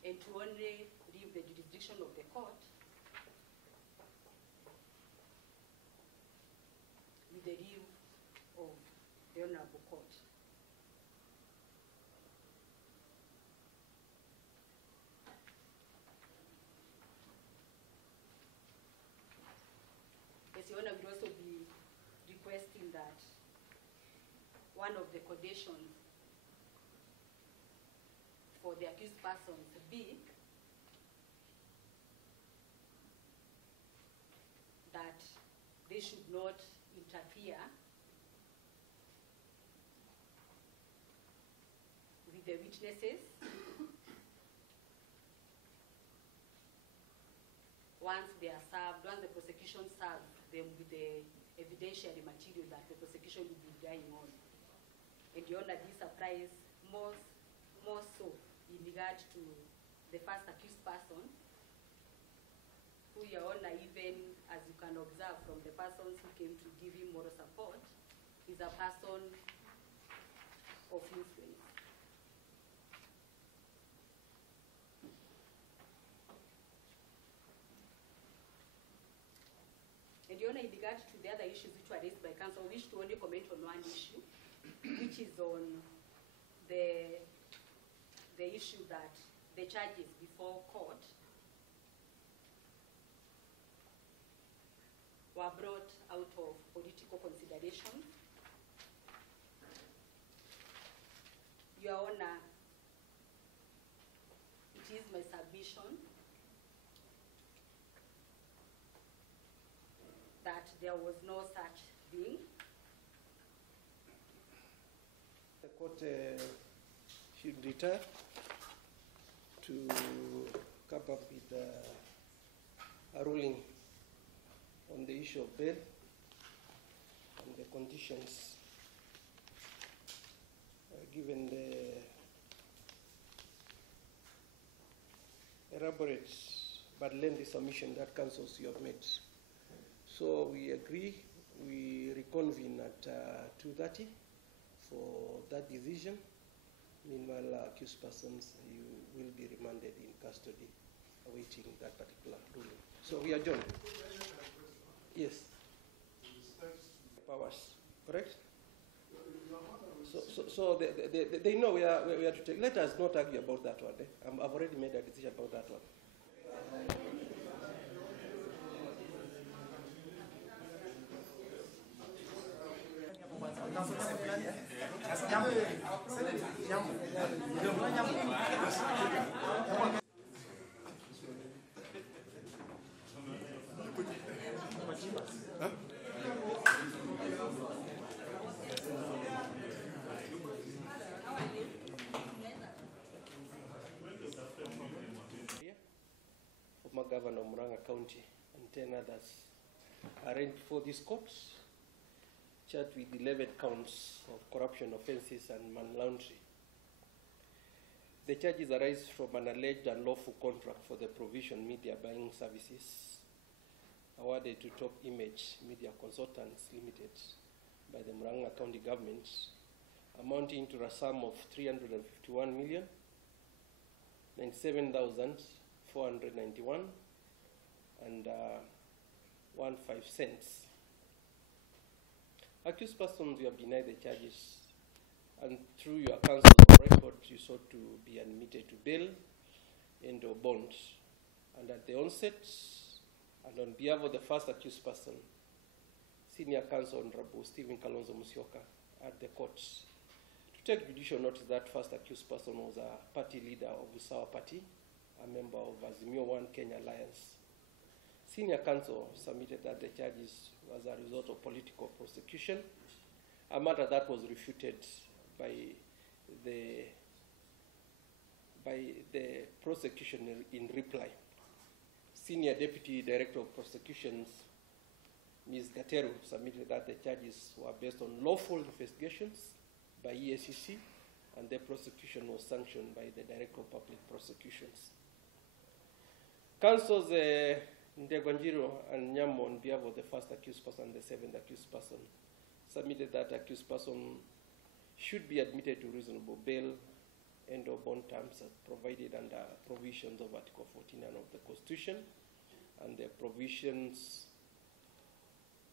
And to only leave the jurisdiction of the court the leave of the Honorable Court. Yes, Your Honor, will also be requesting that one of the conditions for the accused persons be that they should not interfere with the witnesses once they are served, once the prosecution serves them with the evidentiary material that the prosecution will be relying on. And Your Honor, this applies more so in regard to the first accused person, who Your Honor, even as you can observe from the persons who came to give him moral support, is a person of influence. And Your Honor, in regard to the other issues which were raised by counsel, I wish to only comment on one issue, which is on the issue that the charges before court were brought out of political consideration. Your Honor, it is my submission that there was no such thing. The court should retire to come up with a ruling on the issue of bail and the conditions given the elaborate but lengthy submission that counsels you have made. So we agree, we reconvene at 2:30 for that decision. Meanwhile, accused persons, you will be remanded in custody, awaiting that particular ruling. So we adjourn. Yes. Powers, correct? So they know we are to take. Let us not argue about that one. I've already made a decision about that one. Former Governor of Mwangi County and 10 others arraigned before this court, charged with 11 counts of corruption offences and money laundering. The charges arise from an alleged unlawful contract for the provision media buying services awarded to Top Image Media Consultants Limited by the Mwangi County government, amounting to a sum of 351,097,491 and 15 cents. Accused persons, you have denied the charges, and through your counsel of record, you sought to be admitted to bail and or bond. And at the onset, and on behalf of the first accused person, Senior Counsel Honorable Stephen Kalonzo Musyoka, at the court, to take judicial notice that first accused person was a party leader of the Usawa Party, a member of Azimio One Kenya Alliance. Senior Counsel submitted that the charges was a result of political prosecution, a matter that was refuted by the prosecution in reply. Senior Deputy Director of Prosecutions, Ms. Gateru, submitted that the charges were based on lawful investigations by EACC, and the prosecution was sanctioned by the Director of Public Prosecutions. Counsels Ndegwanjiro and Nyamo, on behalf of the first accused person and the seventh accused person, submitted that accused person should be admitted to reasonable bail and or bond terms as provided under provisions of Article 49 of the Constitution and the provisions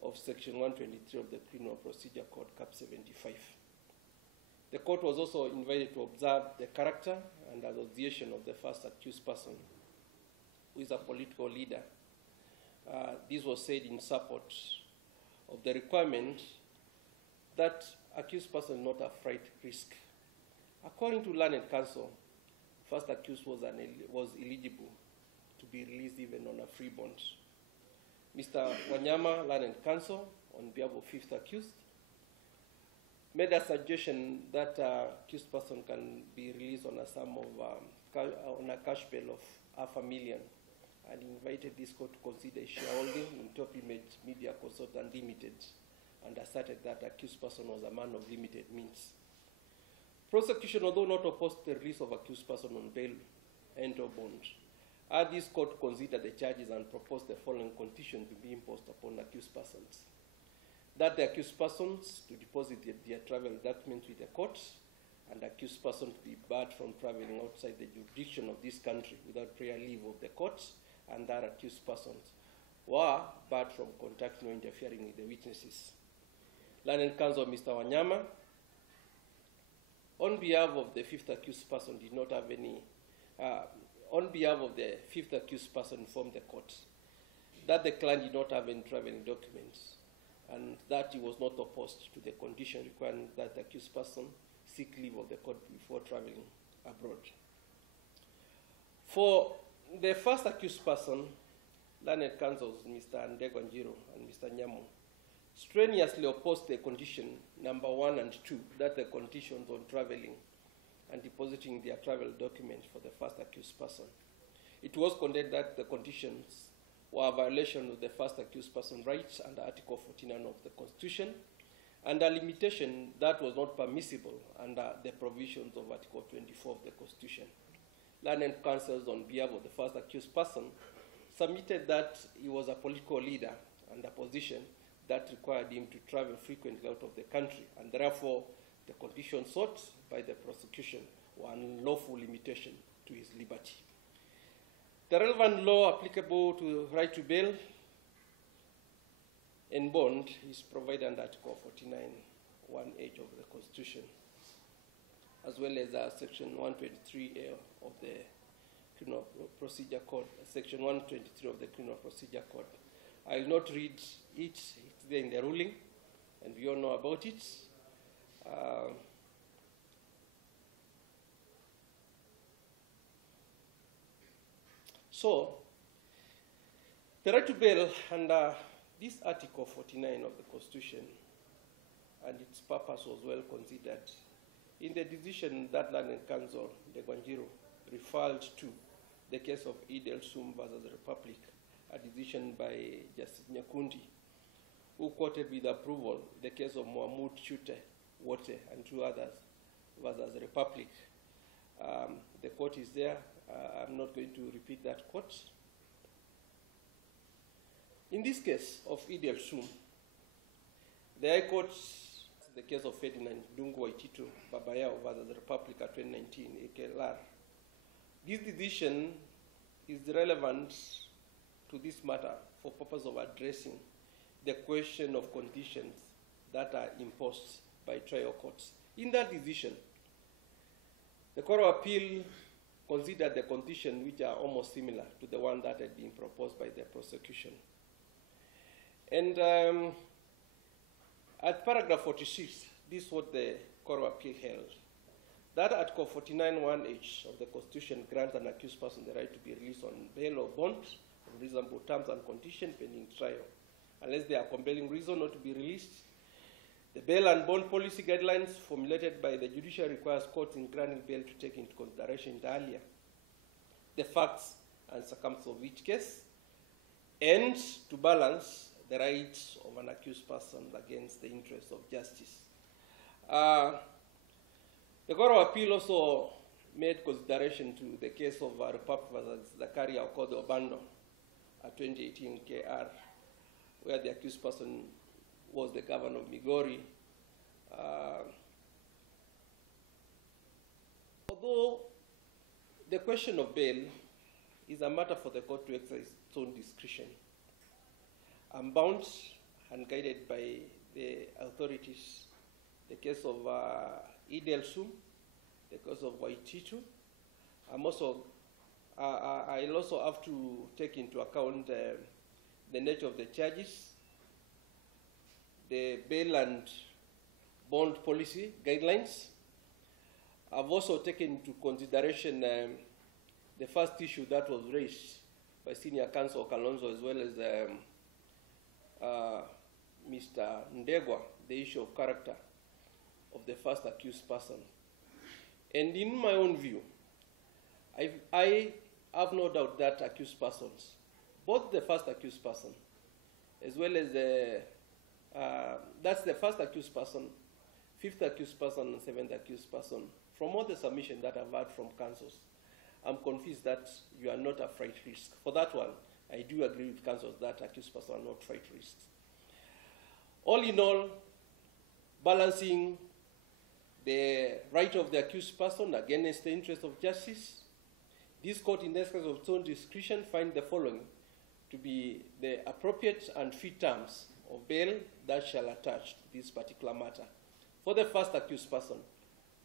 of Section 123 of the Criminal Procedure Code, Cap 75. The court was also invited to observe the character and association of the first accused person, who is a political leader. This was said in support of the requirement that accused person not afraid risk. According to learned counsel, first accused was eligible to be released even on a free bond. Mr. Wanyama, learned counsel, on behalf of fifth accused, made a suggestion that accused person can be released on a sum of on a cash bail of $500,000, and invited this court to consider shareholding in Top Image Media Consultant Limited, and asserted that accused person was a man of limited means. Prosecution, although not opposed to the release of accused person on bail and or bond, this court considered the charges and proposed the following condition to be imposed upon accused persons: that the accused persons to deposit their travel documents with the court, and accused person to be barred from traveling outside the jurisdiction of this country without prior leave of the court, and that accused persons were barred from contacting or interfering with the witnesses. Learned counsel Mr. Wanyama, on behalf of the fifth accused person, did not have any, on behalf of the fifth accused person, informed the court that the client did not have any traveling documents, and that he was not opposed to the condition requiring that the accused person seek leave of the court before traveling abroad. For the first accused person, learned counsels Mr. Ndegwanjiro and Mr. Nyamu strenuously opposed the condition number 1 and 2, that the conditions on traveling and depositing their travel documents for the first accused person. It was contended that the conditions were a violation of the first accused person rights under Article 49 of the Constitution, and a limitation that was not permissible under the provisions of Article 24 of the Constitution. Learned counsels on behalf of the first accused person submitted that he was a political leader and a position that required him to travel frequently out of the country, and therefore the conditions sought by the prosecution were unlawful limitation to his liberty. The relevant law applicable to right to bail and bond is provided under Article 49(1)(h) of the Constitution, as well as Section 123A of the Criminal Procedure Code, Section 123 of the Criminal Procedure Code. I will not read it, it's there in the ruling, and we all know about it. So, the right to bail under this Article 49 of the Constitution and its purpose was well considered in the decision that learned counsel Ndegwanjiro referred to the case of Idel Sum versus the Republic, a decision by Justice Nyakundi, who quoted with approval the case of Mohamud Chute, Wote, and 2 others versus the Republic. The quote is there. I'm not going to repeat that quote. In this case of Idel Sum, the High Court, the case of Ferdinand Dungu Waitito Babayao versus the Republic at 2019, AKLR. This decision is relevant to this matter for purpose of addressing the question of conditions that are imposed by trial courts. In that decision, the Court of Appeal considered the conditions which are almost similar to the one that had been proposed by the prosecution. And at paragraph 46, this is what the Court of Appeal held: that Article 49(1)(h) of the Constitution grants an accused person the right to be released on bail or bond on reasonable terms and conditions pending trial, unless there are compelling reason not to be released. The bail and bond policy guidelines formulated by the judiciary requires courts in granting bail to take into consideration earlier the facts and circumstances of each case, and to balance the rights of an accused person against the interests of justice. The Court of Appeal also made consideration to the case of Republic versus Zakaria Okodo Obando, a 2018 KR, where the accused person was the governor of Migori. Although the question of bail is a matter for the court to exercise its own discretion, I'm bound and guided by the authorities. The case of Idel Sum, the case of Waititu. I'll also have to take into account the nature of the charges, the bail and bond policy guidelines. I've also taken into consideration the first issue that was raised by Senior Counsel Kalonzo as well as Mr. Ndegwa, the issue of character of the first accused person. And in my own view, I have no doubt that accused persons, both the first accused person as well as that's the first accused person, fifth accused person, and seventh accused person. From all the submission that I've had from counsels, I'm convinced that you are not a freight risk. For that one, I do agree with counsels that accused persons are not freight risks. All in all, balancing the right of the accused person against the interest of justice, this court, in the exercise of its own discretion, find the following to be the appropriate and fit terms of bail that shall attach to this particular matter. For the first accused person,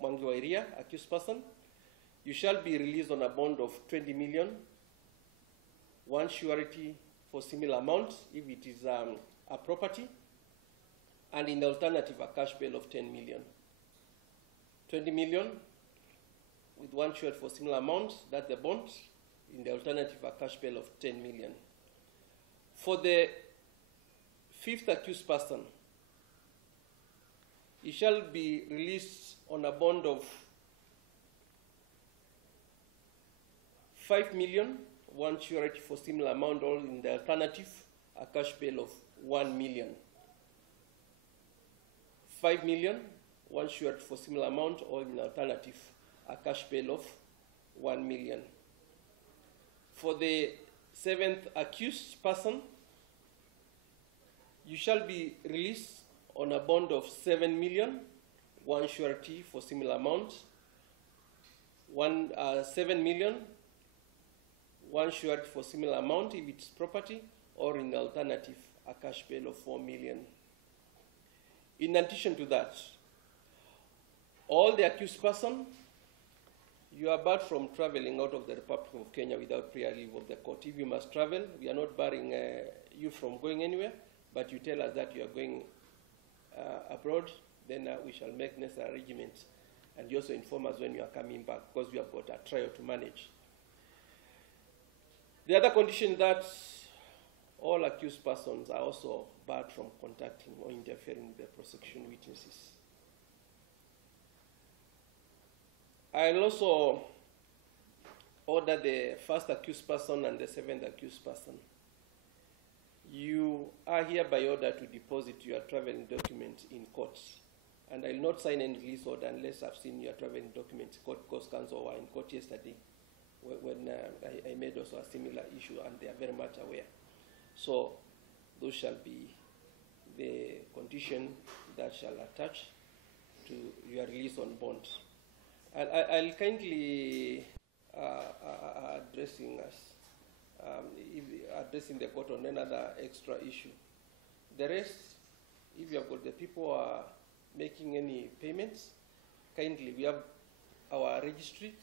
Mwangi or Iria, accused person, you shall be released on a bond of 20 million, one surety for similar amount if it is a property, and in the alternative, a cash bail of 10 million. 20 million with one surety for similar amount, that's the bond. In the alternative, a cash bail of 10 million. For the fifth accused person, he shall be released on a bond of 5 million, one surety for similar amount, or in the alternative, a cash bail of 1 million. 5 million, one surety for similar amount, or in alternative, a cash bail of 1 million. For the seventh accused person, you shall be released on a bond of 7 million, one surety for similar amount, 7 million, one surety for similar amount if it's property, or in the alternative, a cash bail of 4 million. In addition to that, all the accused person, you are barred from traveling out of the Republic of Kenya without prior leave of the court. If you must travel, we are not barring you from going anywhere, but you tell us that you are going abroad, then we shall make necessary arrangements. And you also inform us when you are coming back, because we have got a trial to manage. The other condition that all accused persons are also barred from contacting or interfering with the prosecution witnesses. I'll also order the first accused person and the seventh accused person. You are hereby ordered to deposit your traveling documents in court. And I'll not sign any release order unless I've seen your traveling documents in court, because counsel were in court yesterday when I made also a similar issue, and they are very much aware. So those shall be the condition that shall attach to your release on bond. I'll kindly addressing the court on another extra issue. The rest, if you have got the people who are making any payments, kindly, we have our registry